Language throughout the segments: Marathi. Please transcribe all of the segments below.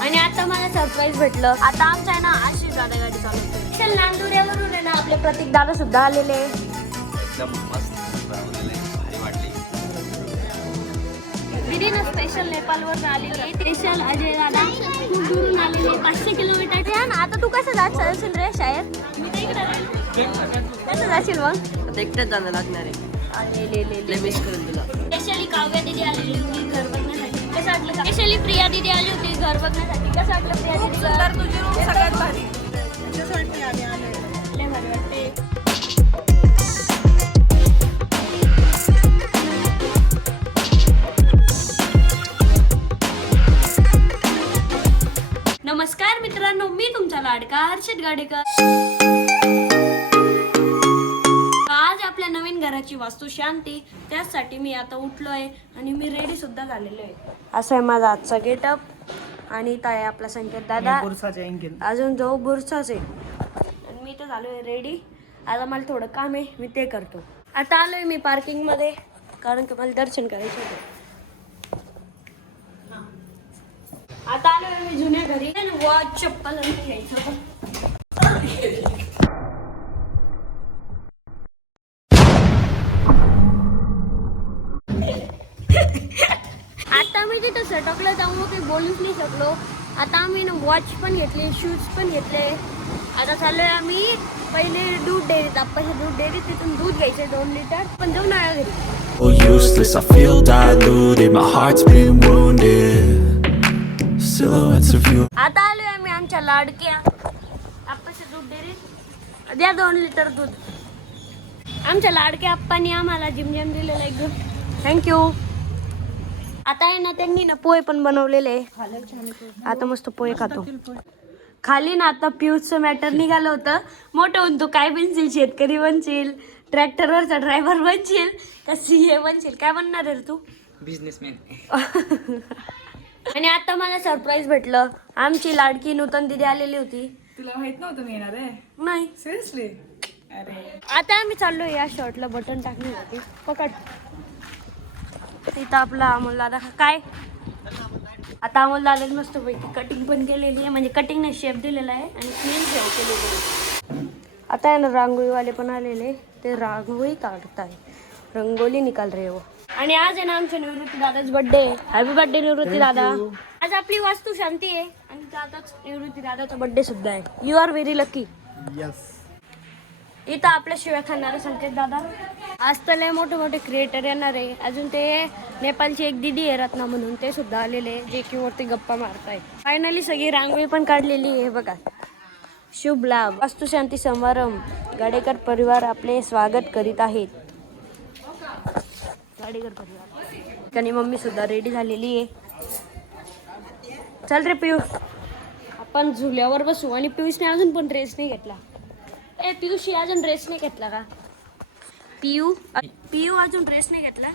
आणि आता मला सरप्राईज भेटलं. आता आमच्या आहे ना आशिष दादा गाडी चालवतोय. नांदुऱ्यावरून आहे ना आपले प्रतीक दादा सुद्धा आलेले. एकदम मस्त बनवलेलं आहे, भारी वाटली. दिदीनं स्पेशल नेपाळवरून आलेली. स्पेशल अजय दादा खूप दूरून आलेले 500 किलोमीटर. आता तू कसं जाशील रे शाळेत? कसं जाशील मग? एकटंच जाणं लागणार आहे. मिस करून तुला. स्पेशली काव्या दिदी आलेली होती घर बघण्यासाठी. कसं वाटलं? स्पेशली प्रिया दिदी आली होती घर बघण्यासाठी. कसं वाटलं प्रिया दिदी? सुंदर, तुझी रूम सगळ्यात भारी. त्याच्यासाठी आम्ही आलोय. लय भारी वाटते. नमस्कार मित्रांनो, मी तुमचा लाडका हर्षद गाडेकर. आज आपल्या नवीन घराची वास्तू शांती, त्यासाठी मी आता उठलोय आणि मी रेडी सुद्धा झालेलो आहे. असं आहे माझा आजचा गेटअप. आणि इथं आहे आपला संकेत दादा. अजून जो बुरसाच आहे. आणि मी तर झालोय रेडी. आता मला थोडं काम आहे, मी ते करतो. आता आलोय मी पार्किंग मध्ये, कारण की मला दर्शन करायचं होतं. आता आलोय मी जुन्या घरी. वॉच चप्पल आणि घ्यायचं होतं. आता मी तिथं सटकलं त्यामुळे काही बोलूच नाही शकलो. आता आम्ही ना वॉच पण घेतली, शूज पण घेतले. आता चाललोय आम्ही पहिले दूध डेअरीत, आप्पाच्या दूध डेअरीत. तिथून दूध घ्यायचे 2 लिटर. पण जाऊन आला घरी. Useless, I feel diluted, my heart's been wounded. Silhouettes of you. आता आलोय आम्ही आमच्या लाडक्या आप्पाच्या दूध डेअरीत. द्या 2 लिटर दूध. आमच्या लाडक्या आप्पांनी आम्हाला जिमजम दिलेलं आहे. थँक्यू. आता आहे ना त्यांनी ना पोहे पण बनवलेले. आता मस्त पोहे खातो. खाली ना आता पियुषचं मॅटर निघालं होतं. मोठं होऊन तू काय बनशील? शेतकरी बनशील, ट्रॅक्टरवरचा ड्रायव्हर बनशील, का CA बनशील? काय बनणार आहे रे तू? बिझनेसमॅन. आणि आता मला सरप्राईज भेटलं. आमची लाडकी नूतन दिदी आलेली होती. तुला माहित नव्हतं मी येणार आहे? नाही. सिरियसली? अरे आता आम्ही चाललो या शर्टला बटन टाकण्यासाठी. पकड. तिथं आपला अमोल दादा काय. आता अमोल दादा मस्त पैकी कटिंग पण केलेली आहे. म्हणजे कटिंगने शेप दिलेला आहे आणि क्लीन शेप केलेली आहे. आता आहे ना रांगोळीवाले पण आलेले. ते रांगोळी काढत आहे. रंगोली निकाल रे हो. आणि आज आहे ना आमच्या निवृत्ती दादाच बर्थडे. हॅपी बर्थडे निवृत्ती दादा. आज आपली वास्तू शांती आहे आणि त्यातच निवृत्ती दादाचा बर्थडे सुद्धा आहे. You are very lucky. इथं आपल्या शिव्या खाणारे संकेत दादा. आज तर लय मोठे मोठे क्रिएटर येणार आहे. अजून ते नेपाळची एक दिदी आहे रत्ना म्हणून, ते सुद्धा आलेले, जे की वरती गप्पा मारताय. फायनली सगळी रांगोळी पण काढलेली आहे बघा. शुभ लाभ वास्तुशांती समारंभ गाडेकर परिवार आपले स्वागत करीत आहेत. गाडेकर परिवार आणि मम्मी सुद्धा रेडी झालेली आहे. चल रे पियुष, आपण झुल्यावर बसू. आणि पियुषने अजून पण ड्रेस नाही घेतला. पियुष अजून ड्रेस नाही घेतला का? पियू अजून ड्रेस नाही घेतला.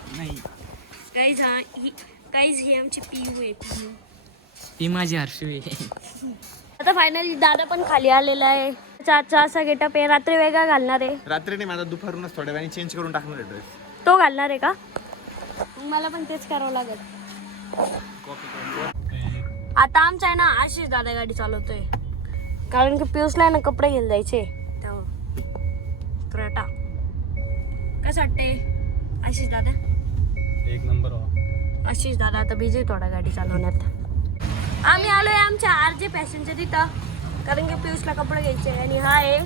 गाईज ही आमची पियू आहे. पियू ती माझी हर्षू आहे. आता फायनली दादा पण खाली आलेला आहे. चाचा असा गेटअप आहे. रात्री वेगळा घालणार आहे. रात्री नाही, माझा दुपारूनच थोड्या वेळाने चेंज करून टाकणार आहे ड्रेस. तो घालणार आहे का? मला पण तेच करावं लागेल. आता आमचा आहे ना आशिष दादा गाडी चालवतोय, कारण की पियुषला आहे ना कपडे घ्यायला जायचे. क्रेटा कसं वाटते आशिष दादा? एक नंबर. आशिष दादा आता बिझी थोडा गाडी चालवण्यात. आम्ही आलोय आमच्या RJ फॅशनच्या तिथं, कारण की पियुषला कपडे घ्यायचे. आणि हा आहे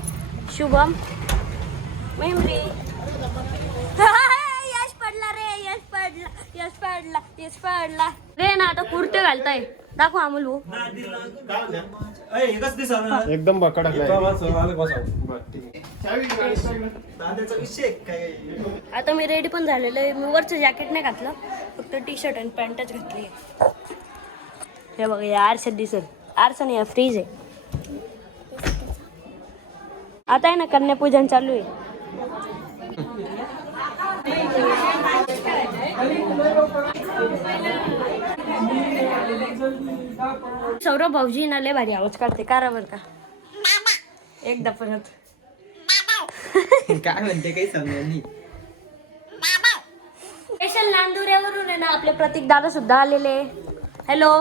शुभम मेमरी. यश पडला रे, यश पडला, यश पडला, यश पडला रे. ना आता कुर्ते घालताय. दाखव अमोल भाऊ. एकदम बकडा. आता मी रेडी पण झालेलो आहे. मी वरचं जॅकेट नाही घातलं, फक्त टी-शर्ट आणि पॅन्टच घातली. हे बघा या आरशात दिसत. आरसा नाही, फ्रीज आहे. आता आहे ना कन्यापूजन चालू आहे. सौरभ भाऊजी ना लय भारी आवाज काढते. कारावर का एकदा परत काय म्हणते काही समजलं नाही. स्पेशल नांदुऱ्यावरून आहे ना आपले प्रतीक दादा सुद्धा आलेले. हॅलो.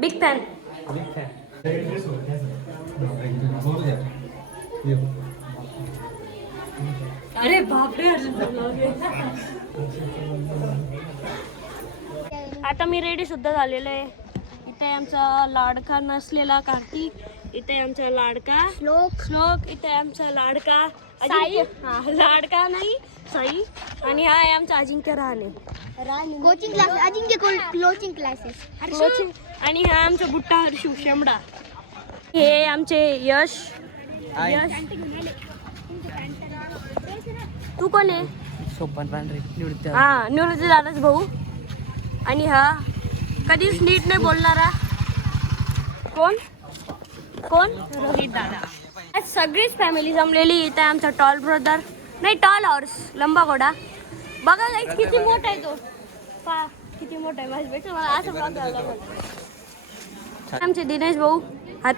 Big fan. अरे बापरे. आता मी रेडी सुद्धा झालेलो आहे. इथे आमचा लाडका नसलेला कार्तिक, इथे आमचा लाडका श्लोक, इथे आमचा लाडका साई, लाडका नाही साई, आणि हा आहे आमचा अजिंक्य रहाणे कोचिंग क्लास अजिंक्य कोचिंग क्लासेस. आणि हा आमचा बुट्टा हर्षू शेमडा. हे आमचे यश. तू कोण आहे? सोपन पांढरे निवृत्ती. हा निवृत्ती दादाच भाऊ. आणि हा कधीच नीट नाही बोलणारा कोण रोहित दादा. आज सगळीच फॅमिली जमलेली. इथे आमचा टॉल ब्रदर नाही टॉल हॉर्स लंबा घोडा. बघा गाईस किती मोठा आहे तो. पहा किती मोठा आहे माझ्यापेक्षा. मला असं बघायला आमचे दिनेश भाऊ हात.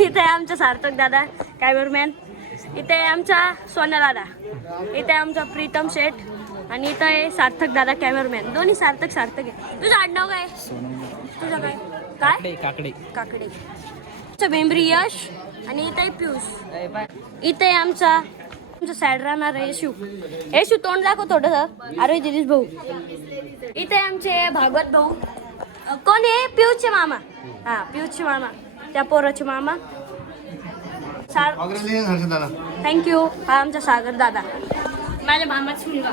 इथे आमचा सार्थक दादा कॅमेरामॅन. इथे आमचा सोन्या दादा. इथे आमचा प्रीतम शेठ. आणि इथं आहे सार्थक दादा कॅमेरामॅन. दोन्ही सार्थक आहे. तुझं आडनाव काय? तुझं काय? काकडे. बेंबरी यश. आणि इथे पियुष. इथे आमचा साईड राहणार आहे येशू तोंड दाखव थोडंसं. अरे दिनेश भाऊ. इथे आमचे भागवत भाऊ. कोण आहे? पियुषचे मामा. हा पियुषचे मामा, त्या पोराचे मामा. थँक्यू. हा आमचा सागर दादा माझ्या मामाचा मुलगा.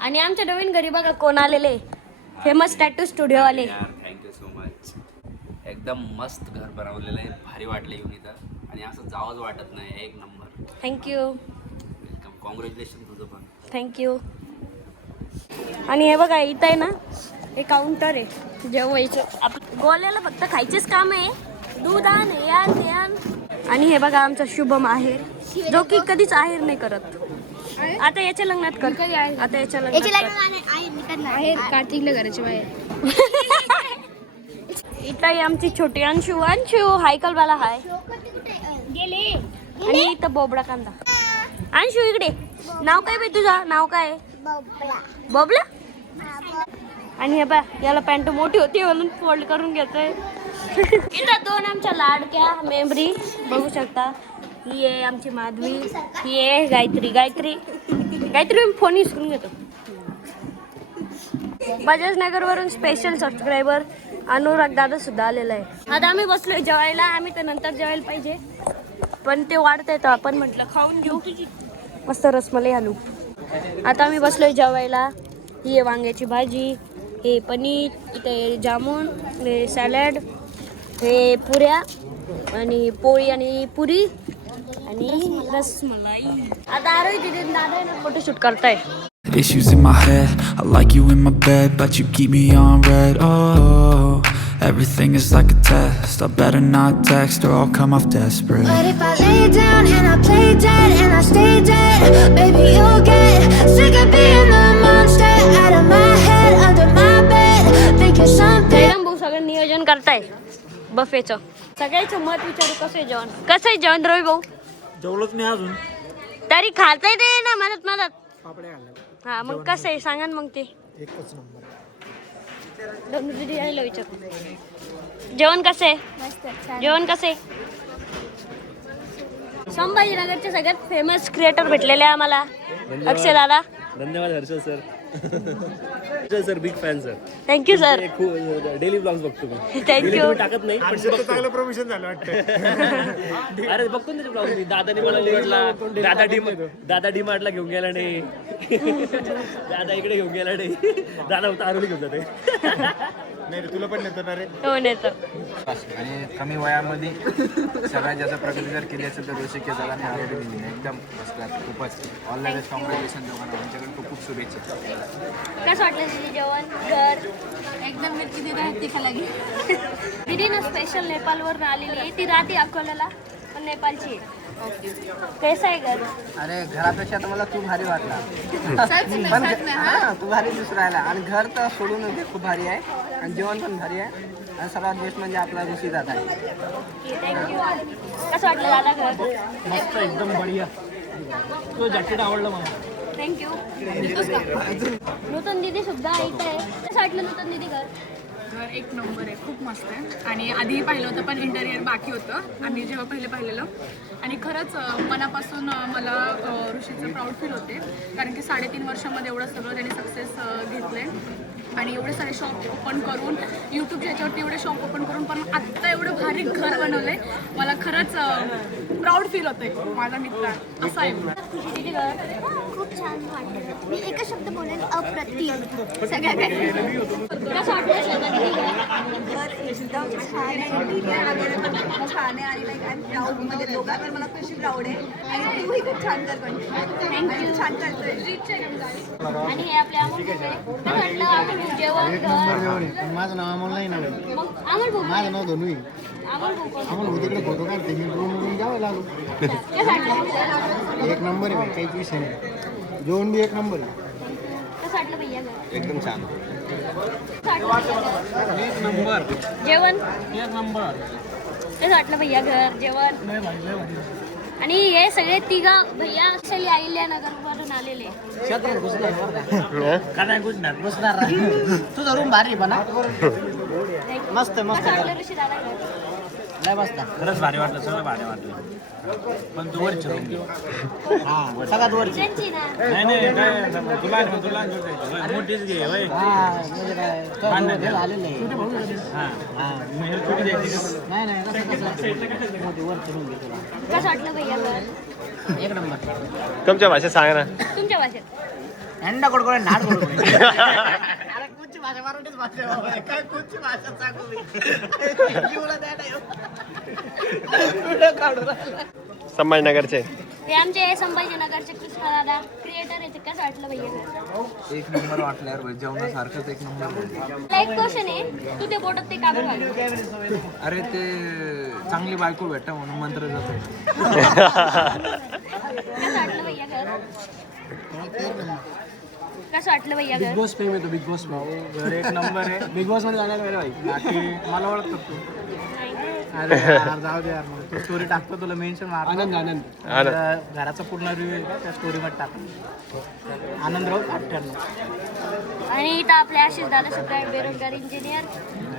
आणि आमच्या नवीन घरी बघा कोण आलेले. फेमस टॅटू स्टुडिओ वाले. Thank you so much. एकदम मस्त घर बनवलेलं आहे. भारी वाटलं येऊन इथं. आणि असं जावंच वाटत नाही. एक नंबर. थँक्यू. वेलकम. कॉंग्रॅच्युलेशन तुझं पण. थँक्यू. आणि हे बघा इथं आहे ना हे काउंटर आहे जेवायचं. गोल्याला फक्त खायचेच काम आहे. दूध आण हे आण ते आण. आणि हे बघा आमचा शुभम आहेर, जो की कधीच आहेर नाही करत. आता याच्या लग्नात कर. आता याच्या लग्नात कार्तिकला घराच्या बाहेर. इथं आमची छोटी अंशू हायकलवाला हाय गेले. आणि इथं बोबडा कांदा. अंशू इकडे. नाव काय बाई तुझं? नाव काय? बबला. आणि हे बा याला पॅन्ट मोठी होती म्हणून फोल्ड करून घेतोय. इथं दोन आमच्या लाडक्या मेंबरी बघू शकता. ही आहे आमची माधवी. ही आहे गायत्री मी फोन हिसकून घेतो. बजाज नगर वरून स्पेशल सबस्क्रायबर अनुराग दादा सुद्धा आलेला आहे. आता आम्ही बसलोय जेवायला. आम्ही तर नंतर जेवायला पाहिजे पण ते वाढत येतं. आपण म्हटलं खाऊन घेऊ मस्त रसमलाई आणू. आता आम्ही बसलोय जेवायला. ही आहे वांग्याची भाजी, हे पनीर, इथे जामून, हे सॅलड, हे पुऱ्या आणि पोळी आणि पुरी आणि रसमलाई. आता आरोही तिथे दादा फोटोशूट करताय. Issues in my head, I like you in my bed, but you keep me on red. Oh, everything is like a test. I better not text or I'll come off desperate. But if I lay down and I play dead and I stay dead, baby you'll get sick of being the monster out of my head, under my bed, thinking something. Jairam भाऊ सगळं नियोजन करताय बफेचं. सगळ्याचं मत विचारू कसं आहे जेवण. कसं आहे जेवण रवी भाऊ? जेवलोच नाही अजून. तरी खाताय ते ना मदत. हा मग कसं आहे सांगा ना मग. ते एकच नंबर. विचार जेवण कसं आहे? जेवण कसं आहे? संभाजीनगरचे सगळ्यात फेमस क्रिएटर भेटलेले आम्हाला. अक्षय दादा. धन्यवाद Harshal sir. Harshal sir big fan sir. Thank you sir. Daily blogs बघतो मी. थँक्यू. टाकत नाही पण चांगलं प्रमोशन झालं वाटतं. अरे बघतो ना ब्लॉग मी. दादाने मला निवडला. दादा डी मार्टला घेऊन गेला नाही. दादा इकडे घेऊन गेला नाही. दादा होता आरोली घेऊन जाते. नाही तुला पण नेतो ना रे. हो नेतो. आणि कमी वयामध्ये सगळ्यात जास्त प्रगती जर केली असेल तर शक्य झाला. आणि आरोग्य एकदम खूपच ऑल द बेस्ट. कॉंग्रॅच्युलेशन दोघांना. आमच्याकडे खूप खूप शुभेच्छा. कसं वाटलं तुझे जेवण? घर एकदम मिरची दिदी तिखा लागली. दिदी ना स्पेशल नेपाळवरून आलेली आहे. ती राहते अकोल्याला पण नेपाळची आहे. कैसा आहे घर? अरे घरापेक्षा तर मला तू भारी वाटला. पण तू भारी दिसून राहिला. आणि घर तर सोडून खूप भारी आहे. आणि जेवण पण भारी आहे. आणि सर्वात बेस्ट म्हणजे आपला ऋषी दादा आहे. थँक्यू. कसं वाटलं दादा घर? मस्त एकदम बढिया. तो जॅकेट आवडलं मला. थँक्यू. नूतन दिदी सुद्धा इथे आहे. कसं वाटलं नूतन दिदी घर? घर एक नंबर आहे, खूप मस्त आहे. आणि आधी पाहिलं होतं पण इंटेरियर बाकी होतं आम्ही जेव्हा पाहिलेलं. आणि खरंच मनापासून मला ऋषीचं प्राऊड फील होते, कारण की 3.5 वर्षामध्ये एवढं सगळं त्यांनी सक्सेस घेतलंय. आणि एवढे सारे शॉप ओपन करून, यूट्यूबच्या ह्याच्यावरती एवढे शॉप ओपन करून, पण आत्ता एवढं भारी घर बनवलंय. मला खरंच प्राऊड फील होतंय. माझा मित्र असा आहे. खूप छान वाटतं. मी एकच शब्द बोलेल, अप्रतिम. सगळ्या काही कसं वाटलं तर एकदम छान आहे, इंटिरियर वगैरे पण खूप छान आहे. आणि लाईक आय एम प्राऊड, म्हणजे दोघांवर मला खुशी प्राऊड आहे. आणि तूही खूप छान कर, पण थँक्यू, छान करतोय. आणि हे आपल्या अमोल भाऊ आहे. काय म्हटलं अमोल भाऊ जेवण घर. माझं नाव अमोल नाही ना बाई. मग अमोल भाऊ माझं नाव धनू आहे. अमोल भाऊ कोण? अमोल भाऊ तिकडे फोटो काढते, मी ड्रोन जावं लागलो. काय वाटलं? एक नंबर आहे बाई, काहीच विषय नाही. जेवण बी एक नंबर आहे. कसं वाटलं भैया घर? एकदम छान. कसं वाटलं? एक नंबर, जेवण एक नंबर. कसं वाटलं भैया घर जेवण? आणि हे सगळे तिघं भैया अक्षली आईल्या नगरवरून आलेले. तुझा रूम भारी पण मस्त कसं वाटलं ऋषी दादा घर? लय मस्त. खरंच भारी वाटलं, सगळं भारी वाटलं. पण तू वरची रूम घे. हा, सगळ्यात वरची. त्यांची ना. नाही काय तुला मोठीच घे होय. म्हणजे काय तो झालेलं आहे. हां छोटी द्यायची का? नाही मोठी वरची रूम घे तुला. कसं वाटलं भैया घर? एक नंबर. तुमच्या भाषेत सांगा ना. तुमच्या भाषेत. अंडा कोड नाड कोड. अरे कुठची भाषा, मराठीच भाषा आहे. काय कुठची भाषा सांगू मी? जीवला द्या नाही. संभाजीनगरचे हे आमचे संभाजीनगरचे कृष्णा दादा क्रिएटर आहेत. कसं वाटलं भैया घर? एक नंबर वाटलं यार, जेवणासारखंच एक नंबर. मला एक क्वेश्चन आहे, तू ते बोटात ते काढून घाल. अरे ते चांगली बायको भेटा म्हणून मंत्र जातो. कसं वाटलं भैया घर? कसं वाटलं भैया घर? बॉस फेम येतो, बिग बॉस घर एक नंबर आहे. बिग बॉस मध्ये जाणार मेरे भाई. बाकी मला ओळखतो तू. अरे यार, जाऊ दे यार, तू स्टोरी टाकतो, तुला मेन्शन मार. आनंद घराचा पूर्ण रिव्ह्यू आहे त्या स्टोरीमध्ये टाक. आनंद राऊत 98. आणि इथं आपले आशिष दादा सुद्धा आहेत, बेरोजगार इंजिनियर.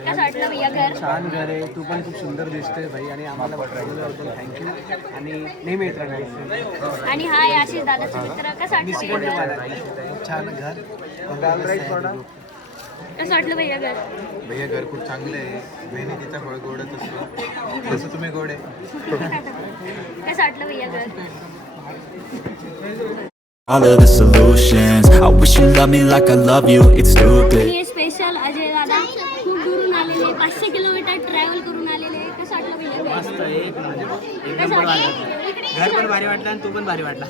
कसं वाटलं भैया घर? छान घर आहे. तू पण खूप सुंदर दिसते भाई. आणि आम्हाला बघायला थँक्यू. आणि नेहमी येत राहणार. आणि हा आहे आशिष दादाचा मित्र. कसं वाटलं भैया घर? खूप छान घर. कसं वाटलं भैया घर? भैया घर खूप चांगलं आहे. बहिणी तिचा फळ गोडच असतो, तसं तुम्ही गोड आहे. कसं वाटलं भैया घर? All of the solutions, I wish you loved me like I love you, it's stupid. हे स्पेशल अजय दादा खूप दूरून आलेले, 500 किलोमीटर ट्रॅव्हल करून आलेले. कसं वाटलं भैया घर? मस्त एक कसं वाटलं? घर पण भारी वाटलं आणि तू पण भारी वाटला.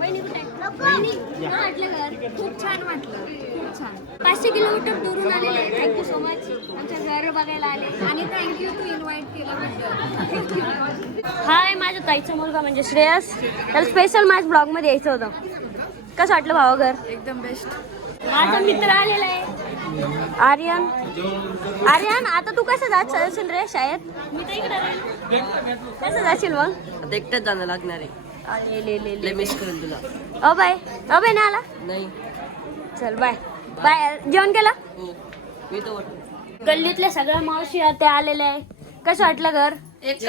वहिनी कुठे आहे? वहिनी, कसं वाटलं घर? खूप छान वाटलं, खूप छान. 500 किलोमीटर दूरून आलेले. थँक्यू सो मच आमचं घर बघायला आले. आणि थँक्यू तू इन्व्हाइट केल्याबद्दल. हाय, माझ्या ताईचा मुलगा म्हणजे श्रेयस. त्याला स्पेशल माझ्या ब्लॉगमध्ये यायचं होतं. कसं वाटलं भावा घर? एकदम बेस्ट. माझा मित्र आलेला आहे आर्यन. आर्यन, आता तू कसं जाशील रे शाळेत? मी तर इकडे राहील. कसं जाशील मग? एकटंच जाणं लागणार आहे. ले मिस करेल तुला. ओ बाय नाही आला. नाही, चल बाय बाय. जेवण केलं? हो मी तो. गल्लीतल्या सगळ्या मावशी ते आलेले आहे. कसं वाटलं घर? ही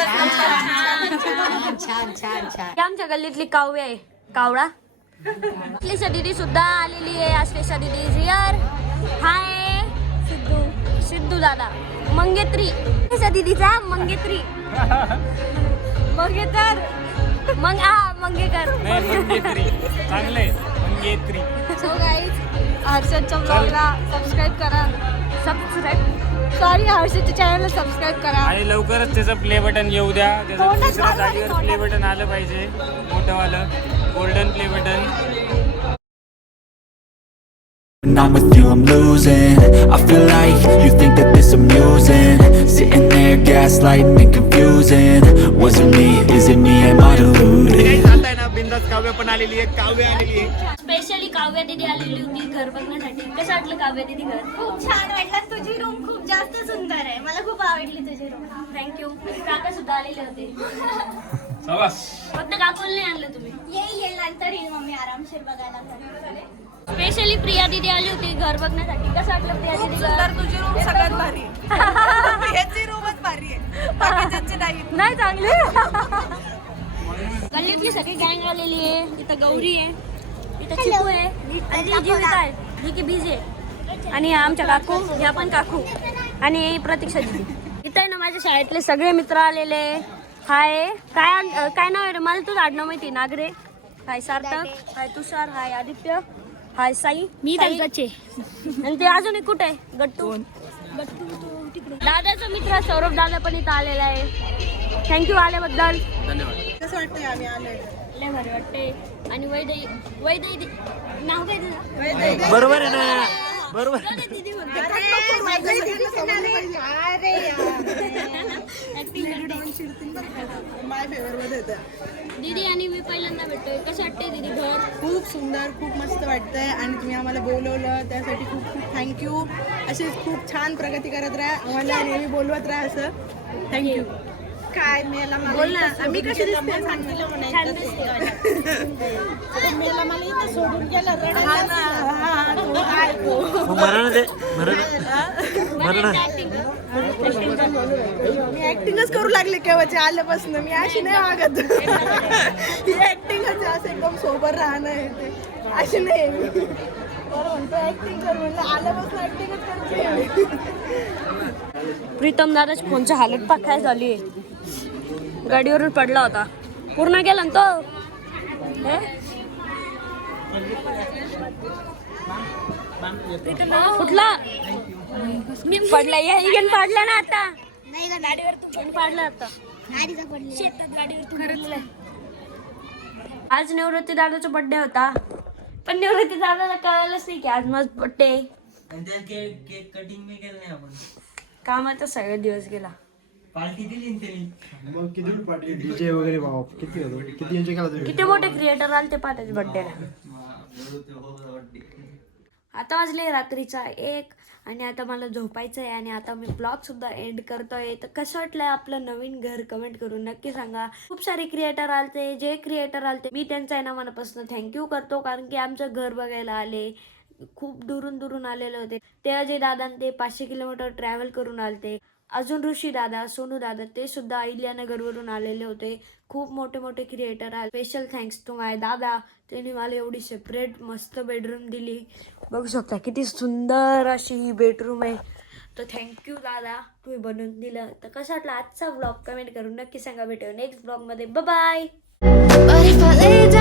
आमच्या गल्लीतली काव्य आहे, कावळा. अश्लेषा दीदी सुद्धा आलेली आहे. अश्लेषा दीदी इज हियर. हाय सिद्धू दादा. मंगेत्री अश्लेषा दीदीचा मंगेत्री. मंगेतर मंगेकर. चांगले मंगेत्री. सो गाईज, हर्षदच्या ब्लॉगला सबस्क्राईब करा. हर्षदच्या चॅनलला सबस्क्राईब करा. आणि लवकरच त्याचं प्ले बटन येऊ द्या. त्याचं दुसऱ्या जागेवर प्ले बटन आलं पाहिजे, मोठंवालं golden play button. When I'm with you, I'm losing. I feel like you think that this amusing. Sitting there, gaslighting and confusing. Was it me? Is it me? Am I deluded? चालतंय ना, बिंदास काव्य पण आलेली आहे. काव्य आलेली आहे. स्पेशली काव्या दीदी आलेली होती घर बघण्यासाठी. कसं वाटलं काव्या दीदी घर? खूप छान वाटलं. तुझी रूम खूप जास्त सुंदर आहे. मला खूप आवडली तुझी रूम. थँक्यू. काका सुद्धा आलेले होते. शाबास. फक्त काकूला नाही आणलं तुम्ही. येईल नंतर येईल मम्मी आरामशीर बघायला. स्पेशली प्रिया दीदी आली होती घर बघण्यासाठी. कसं वाटलं प्रिया दीदी? सुंदर, तुझी रूम सगळ्यात भारी याची रूमच भारी आहे, बाकीच्यांची नाही. नाही चांगली. गल्लीतली सगळी गँग आलेली आहे. इथं गौरी आहे, इथं चिकू आहे आणि ती जीविका आहे जी की बिझी आहे. आणि आमच्या काकू, ह्या पण काकू आणि प्रतीक्षा दीदी. इथं आहे ना माझ्या शाळेतले सगळे मित्र आलेले. हाय, काय नाव आहे रे? मला तुझं आडनाव माहिती. नागरे. हाय सार्थक. हाय तुषार. हाय आदित्य. हाय साई. मी त्यांचे. आणि ते अजून एक कुठे आहे? गट्टू. दादाचा मित्र सौरभ दादा पण इथं आलेला आहे. थँक्यू आल्याबद्दल. कसं वाटतंय आम्ही आलोय? लय भारी वाटते. आणि वैदई नाव काय तुझं? बरोबर आहे ना, बरोबर. दीदी म्हणते. माय फेवर मध्ये येतं. दीदी आणि मी पहिल्यांदा भेटतोय. कसं वाटतंय दीदी घर? खूप सुंदर, खूप मस्त वाटतंय आणि तुम्ही आम्हाला बोलवलं त्यासाठी खूप खूप थँक्यू. अशीच खूप छान प्रगती करत राहा, आम्हाला नेहमी बोलवत राहा. असं थँक्यू. काय मेला बोल ना, मी कशी दिसते सांगितलं छान दिसते. मेला मला इथं सोडून गेला मी ऍक्टिंगच करू लागले केव्हाचे आल्यापासून. मी अशी नाही वागत. ही ऍक्टिंगच असं एकदम सोबर राहणं आहे ते अशी नाही. म्हणतो ऍक्टिंग करू म्हणलं, आल्यापासून ऍक्टिंगच करते. प्रीतम दादाच्या फोनची हालत पाक काय झाली. गाडीवरून पडला होता. पूर्ण गेला ना तो. कुठला पडला? या पडला ना आता. नाही का गाडीवर तू पडला आता. गाडीचा पडली शेतात गाडीवर आज निवृत्ती दादाचा बर्थडे होता, पण निवृत्ती दादाला कळालंच नाही की आज माझा बर्थडे. केक कटिंग मी केलं नाही आपण. कामाचा सगळा दिवस गेला. पार्टी दिली मग किती पार्टी डीजे वगैरे बाबा किती होतो किती एन्जॉय केला तुम्ही किती मोठे क्रिएटर आले ते पाहताचे बर्थडेला. आता वाजले रात्रीचा 1 आणि आता मला झोपायचं आहे आणि आता मी ब्लॉग सुद्धा एंड करतोय. तर कसं वाटलंय आपलं नवीन घर कमेंट करून नक्की सांगा. खूप सारे क्रिएटर आलते, जे क्रिएटर आलते मी त्यांचा आहे ना मनापासून थँक्यू करतो, कारण की आमचं घर बघायला आले. खूप दुरून आलेले होते ते. अजय दादा ते 500 किलोमीटर ट्रॅव्हल करून आलते. अजून ऋषी दादा, सोनू दादा ते सुद्धा अहिल्यानगरवरून आलेले होते. खूप मोठे मोठे क्रिएटर आले. स्पेशल थँक्स टू माय दादा, त्यांनी मला एवढी सेपरेट मस्त बेडरूम दिली. बघू शकता किती सुंदर अशी ही बेडरूम आहे. तर थँक्यू दादा, तुम्ही बनवून दिलं. तर कसा वाटला आजचा ब्लॉग कमेंट करून नक्की सांगा. भेटूया नेक्स्ट ब्लॉगमध्ये. Bye. But if I lay down